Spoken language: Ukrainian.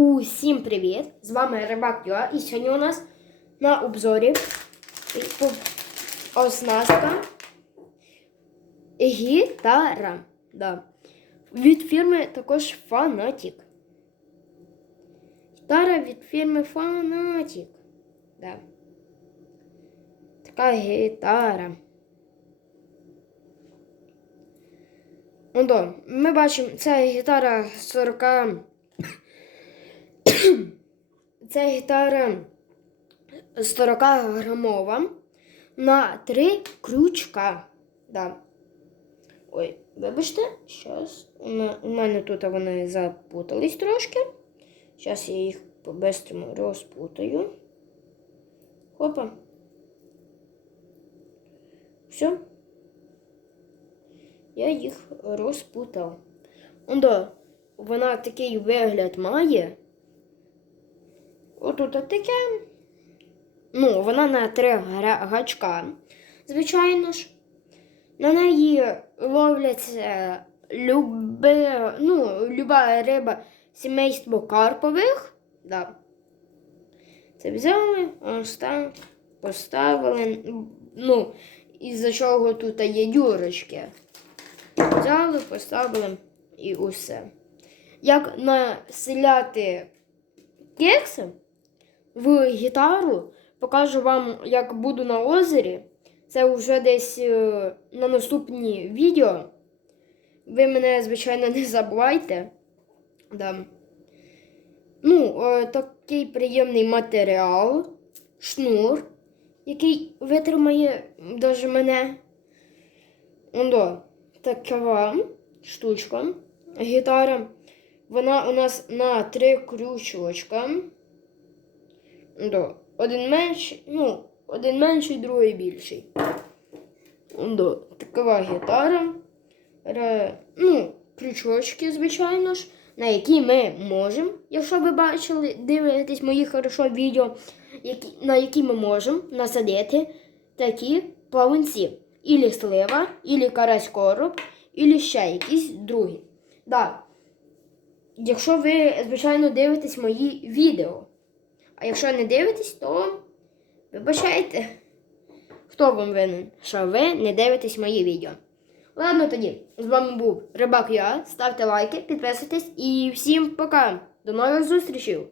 Усім привіт! З вами Рибак Юа. І сьогодні у нас на обзорі оснастка гітара. Да. Від фірми також Fanatic. Гітара від фірми Fanatic. Да. Така гітара. Ну, да. Ми бачимо, це гітара 40. Це гітара 40 грамова на три крючка. Да. Ой, вибачте, зараз у мене тут вони запутались трошки. Зараз я їх по-бистрому розпутаю. Хопа. Все. Я їх розпутав. Ондо, вона такий вигляд має. Отут таке. Ну, вона на три гачка. Звичайно ж. На неї ловляться люби, ну, люба риба сімейство карпових. Да. Це взяли, ось там поставили. Ну, із-за чого тут є дюрочки. Взяли, поставили і усе. Як населяти кекси в гітару, покажу вам, як буду на озері. Це вже десь е, на наступні відео. Ви мене, звичайно, не забувайте. Да. Ну, е, такий приємний матеріал, шнур, який витримає даже мене. Ондо, така штучка, гітара. Вона у нас на три крючочка. Ондо, один менший, ну, один менший, другий більший. Ондо, така гітара. Ре, ну, крючочки, звичайно ж, на які ми можемо, якщо ви бачили, дивитесь мої хорошо відео, які, на які ми можемо насадити такі плавунці. Ілі слива, ілі карась короб, ілі ще якісь другі. Да. Якщо ви, звичайно, дивитесь мої відео. А якщо не дивитесь, то вибачайте. Хто вам винен, що ви не дивитесь мої відео? Ладно тоді, з вами був Рибак Я. Ставте лайки, підписуйтесь і всім пока. До нових зустрічей!